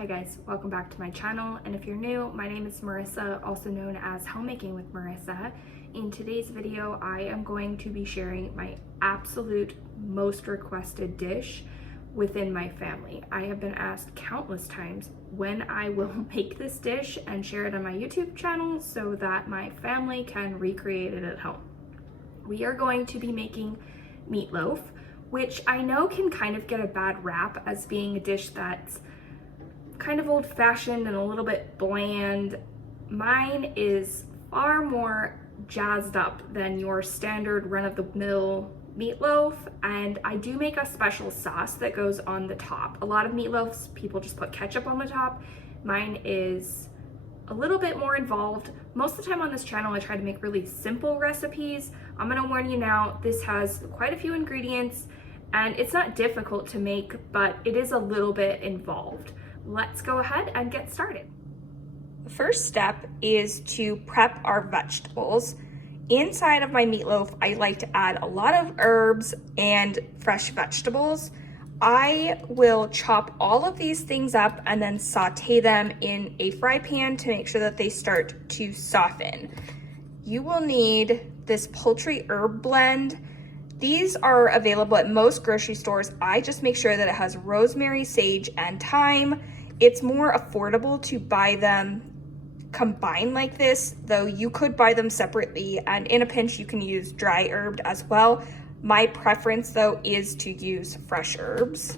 Hi guys, welcome back to my channel, and if you're new, my name is Marissa, also known as Homemaking with Marissa. In today's video, I am going to be sharing my absolute most requested dish within my family. I have been asked countless times when I will make this dish and share it on my YouTube channel so that my family can recreate it at home. We are going to be making meatloaf, which I know can kind of get a bad rap as being a dish that's kind of old-fashioned and a little bit bland. Mine is far more jazzed up than your standard run-of-the-mill meatloaf, and I do make a special sauce that goes on the top. A lot of meatloafs, people just put ketchup on the top. Mine is a little bit more involved. Most of the time on this channel, I try to make really simple recipes. I'm gonna warn you now, this has quite a few ingredients, and it's not difficult to make, but it is a little bit involved. Let's go ahead and get started. The first step is to prep our vegetables. Inside of my meatloaf, I like to add a lot of herbs and fresh vegetables. I will chop all of these things up and then saute them in a fry pan to make sure that they start to soften. You will need this poultry herb blend. These are available at most grocery stores. I just make sure that it has rosemary, sage, and thyme. It's more affordable to buy them combined like this, though you could buy them separately, and in a pinch you can use dry herbed as well. My preference though is to use fresh herbs.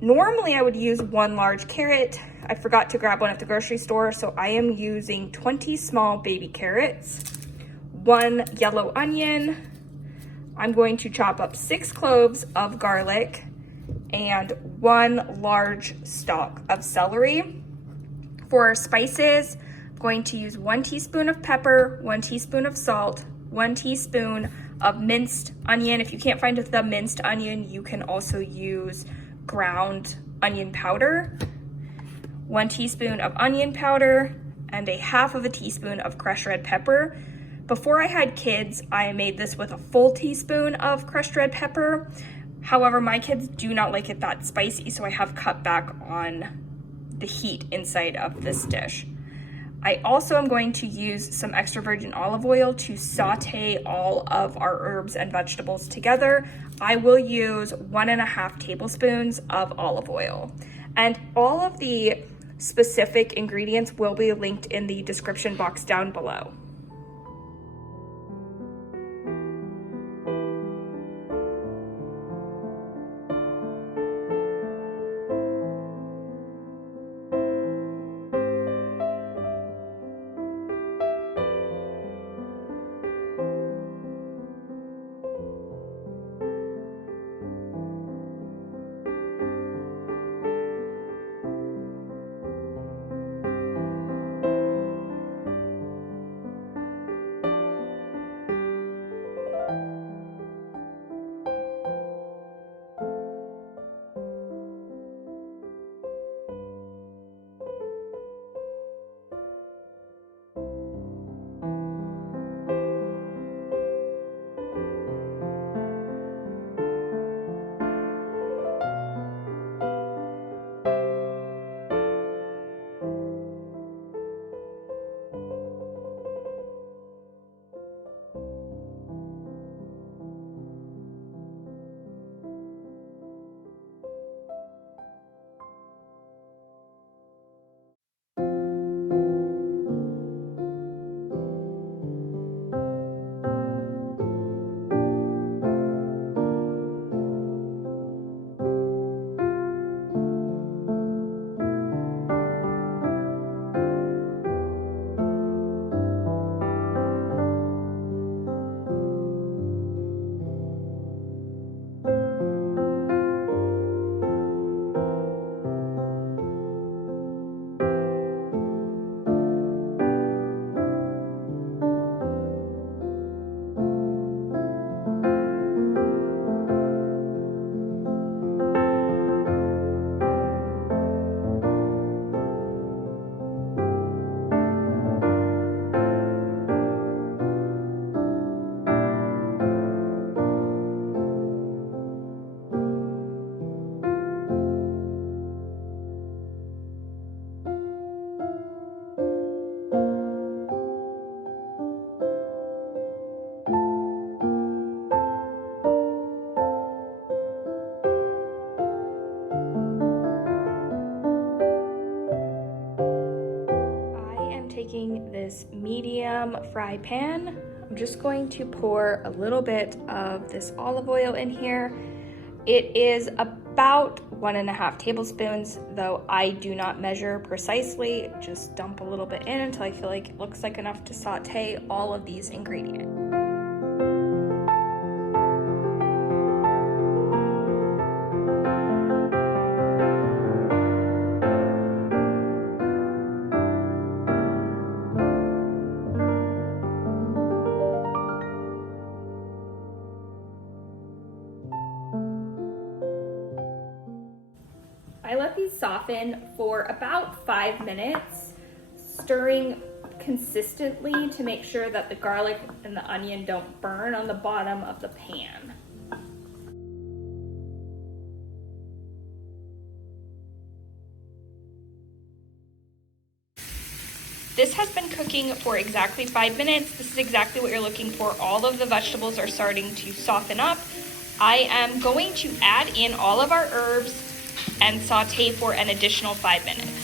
Normally I would use one large carrot. I forgot to grab one at the grocery store, so I am using 20 small baby carrots, 1 yellow onion. I'm going to chop up 6 cloves of garlic and 1 large stalk of celery. For our spices, I'm going to use 1 teaspoon of pepper, 1 teaspoon of salt, 1 teaspoon of minced onion. If you can't find the minced onion, you can also use ground onion powder, 1 teaspoon of onion powder, and a half of a teaspoon of crushed red pepper. Before I had kids, I made this with a full teaspoon of crushed red pepper. However, my kids do not like it that spicy, so I have cut back on the heat inside of this dish. I also am going to use some extra virgin olive oil to saute all of our herbs and vegetables together. I will use 1.5 tablespoons of olive oil. And all of the specific ingredients will be linked in the description box down below. taking this medium fry pan. I'm just going to pour a little bit of this olive oil in here. It is about 1.5 tablespoons, though I do not measure precisely. Just dump a little bit in until I feel like it looks like enough to saute all of these ingredients. I let these soften for about 5 minutes, stirring consistently to make sure that the garlic and the onion don't burn on the bottom of the pan. This has been cooking for exactly 5 minutes. This is exactly what you're looking for. All of the vegetables are starting to soften up. I am going to add in all of our herbs and saute for an additional 5 minutes.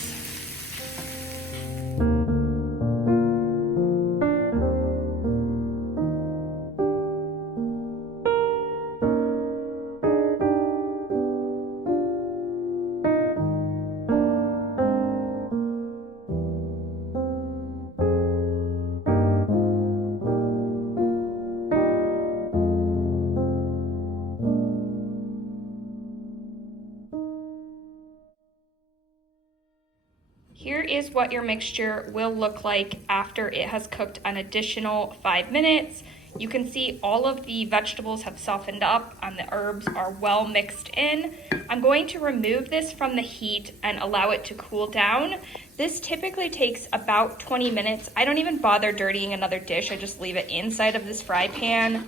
Here is what your mixture will look like after it has cooked an additional 5 minutes. You can see all of the vegetables have softened up and the herbs are well mixed in. I'm going to remove this from the heat and allow it to cool down. This typically takes about 20 minutes. I don't even bother dirtying another dish. I just leave it inside of this fry pan.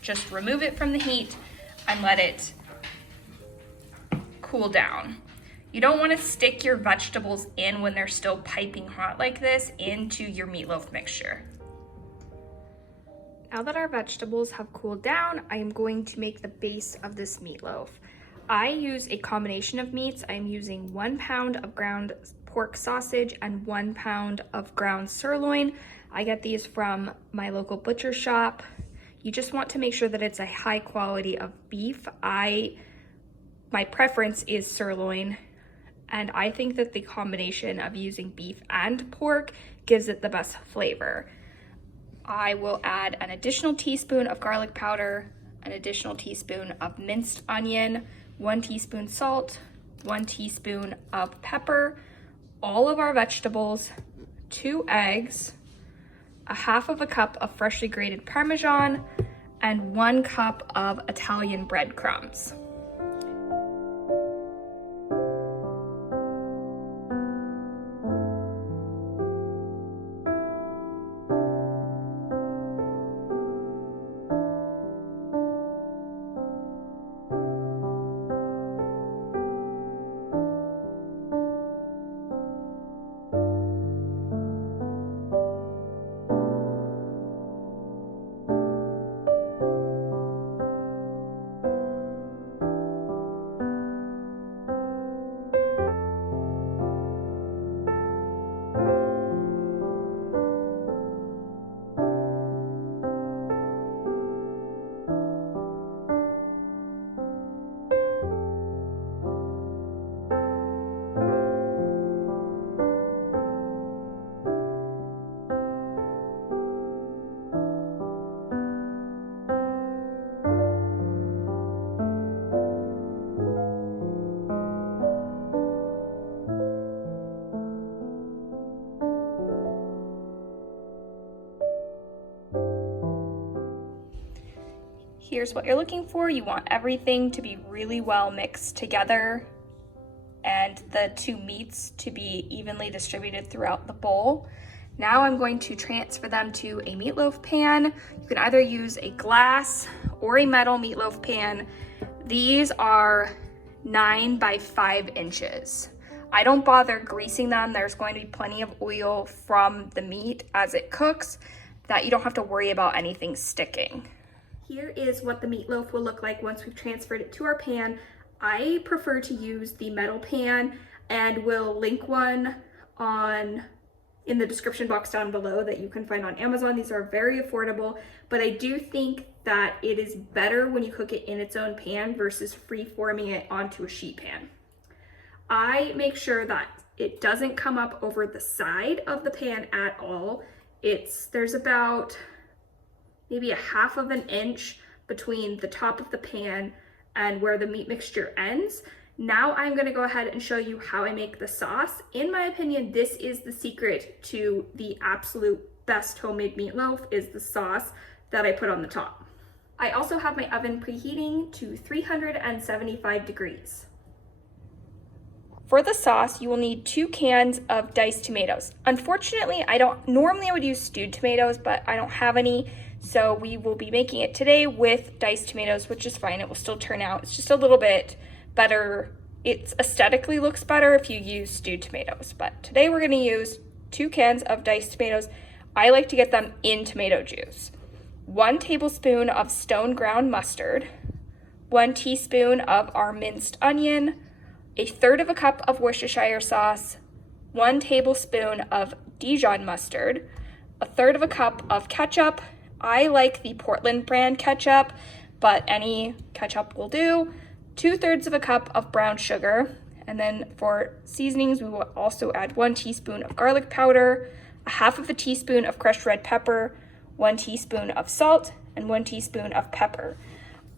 Just remove it from the heat and let it cool down. You don't want to stick your vegetables in when they're still piping hot like this into your meatloaf mixture. Now that our vegetables have cooled down, I am going to make the base of this meatloaf. I use a combination of meats. I'm using 1 pound of ground pork sausage and 1 pound of ground sirloin. I get these from my local butcher shop. You just want to make sure that it's a high quality of beef. My preference is sirloin. And I think that the combination of using beef and pork gives it the best flavor. I will add an additional teaspoon of garlic powder, an additional teaspoon of minced onion, 1 teaspoon salt, 1 teaspoon of pepper, all of our vegetables, 2 eggs, a half of a cup of freshly grated Parmesan, and 1 cup of Italian breadcrumbs. Here's what you're looking for. You want everything to be really well mixed together and the 2 meats to be evenly distributed throughout the bowl. Now I'm going to transfer them to a meatloaf pan. You can either use a glass or a metal meatloaf pan. These are 9 by 5 inches. I don't bother greasing them. There's going to be plenty of oil from the meat as it cooks that you don't have to worry about anything sticking. Here is what the meatloaf will look like once we've transferred it to our pan. I prefer to use the metal pan and will link one on in the description box down below that you can find on Amazon. These are very affordable, but I do think that it is better when you cook it in its own pan versus free-forming it onto a sheet pan. I make sure that it doesn't come up over the side of the pan at all. There's about maybe a half of an inch between the top of the pan and where the meat mixture ends. Now I'm gonna go ahead and show you how I make the sauce. In my opinion, this is the secret to the absolute best homemade meatloaf, is the sauce that I put on the top. I also have my oven preheating to 375 degrees. For the sauce, you will need 2 cans of diced tomatoes. Unfortunately, normally I would use stewed tomatoes, but I don't have any, so we will be making it today with diced tomatoes, which is fine. It will still turn out. It's just a little bit better. It aesthetically looks better if you use stewed tomatoes, but today we're gonna use 2 cans of diced tomatoes. I like to get them in tomato juice. 1 tablespoon of stone ground mustard, 1 teaspoon of our minced onion, 1/3 cup of Worcestershire sauce, 1 tablespoon of Dijon mustard, 1/3 cup of ketchup. I like the Portland brand ketchup, but any ketchup will do. 2/3 cup of brown sugar. And then for seasonings, we will also add 1 teaspoon of garlic powder, 1/2 teaspoon of crushed red pepper, 1 teaspoon of salt, and 1 teaspoon of pepper.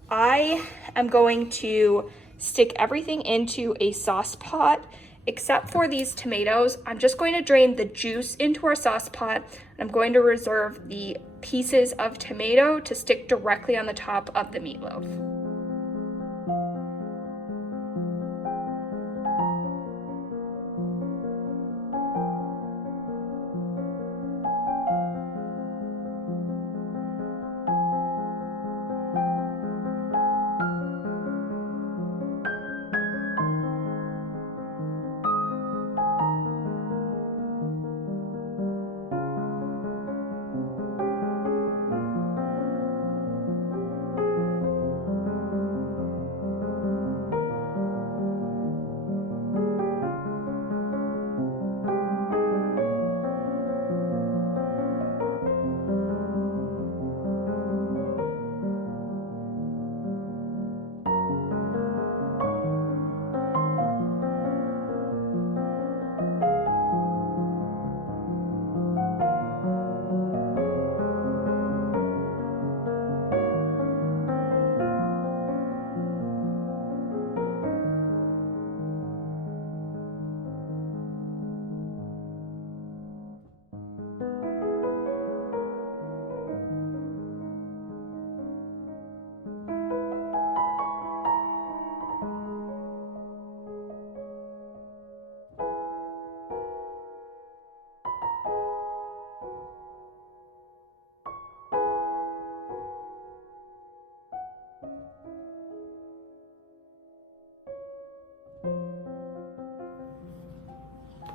I am going to stick everything into a sauce pot, except for these tomatoes. I'm just going to drain the juice into our sauce pot. I'm going to reserve the pieces of tomato to stick directly on the top of the meatloaf.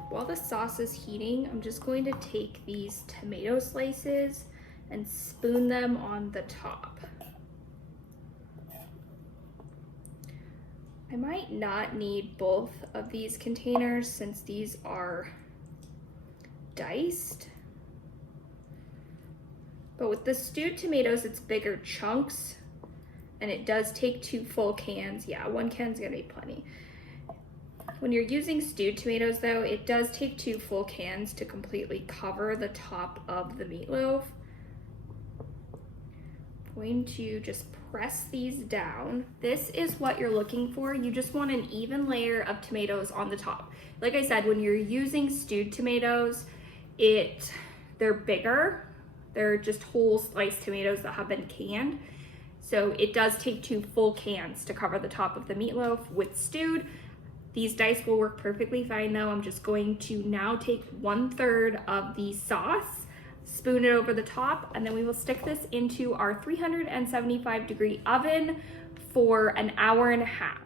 While the sauce is heating, I'm just going to take these tomato slices and spoon them on the top. I might not need both of these containers since these are diced. But with the stewed tomatoes, it's bigger chunks and it does take 2 full cans. Yeah, 1 can's gonna be plenty. When you're using stewed tomatoes though, it does take 2 full cans to completely cover the top of the meatloaf. I'm going to just press these down. This is what you're looking for. You just want an even layer of tomatoes on the top. Like I said, when you're using stewed tomatoes, they're bigger. They're just whole sliced tomatoes that have been canned. So it does take 2 full cans to cover the top of the meatloaf. With stewed, these dice will work perfectly fine though. I'm just going to now take 1/3 of the sauce, spoon it over the top, and then we will stick this into our 375-degree oven for an hour and a half.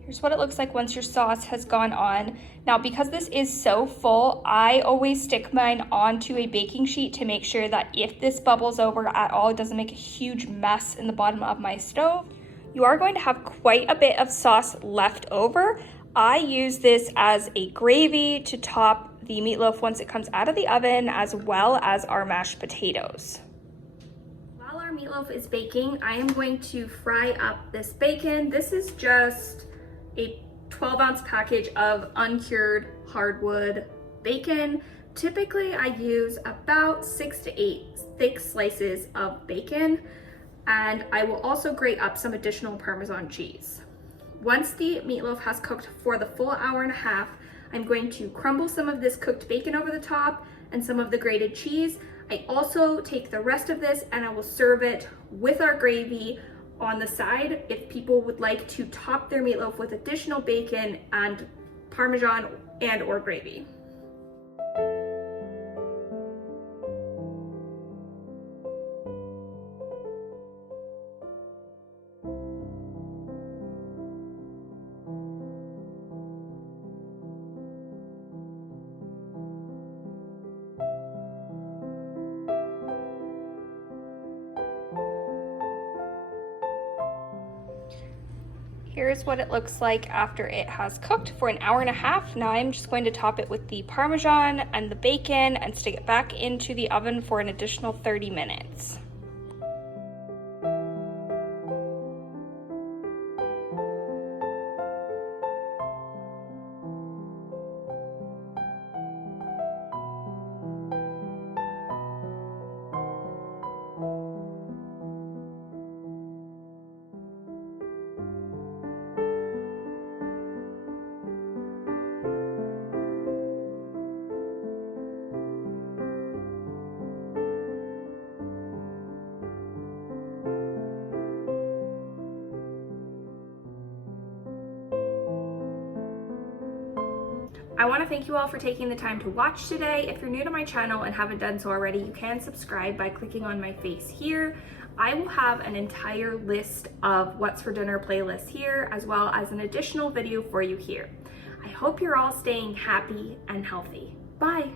Here's what it looks like once your sauce has gone on. Now, because this is so full, I always stick mine onto a baking sheet to make sure that if this bubbles over at all, it doesn't make a huge mess in the bottom of my stove. You are going to have quite a bit of sauce left over. I use this as a gravy to top the meatloaf once it comes out of the oven, as well as our mashed potatoes. While our meatloaf is baking, I am going to fry up this bacon. This is just a 12-ounce package of uncured hardwood bacon. Typically, I use about 6 to 8 thick slices of bacon, and I will also grate up some additional Parmesan cheese. Once the meatloaf has cooked for the full hour and a half, I'm going to crumble some of this cooked bacon over the top and some of the grated cheese. I also take the rest of this and I will serve it with our gravy on the side if people would like to top their meatloaf with additional bacon and Parmesan and or gravy. Here's what it looks like after it has cooked for an hour and a half. Now I'm just going to top it with the Parmesan and the bacon and stick it back into the oven for an additional 30 minutes. I want to thank you all for taking the time to watch today. If you're new to my channel and haven't done so already, you can subscribe by clicking on my face here. I will have an entire list of what's for dinner playlists here, as well as an additional video for you here. I hope you're all staying happy and healthy. Bye.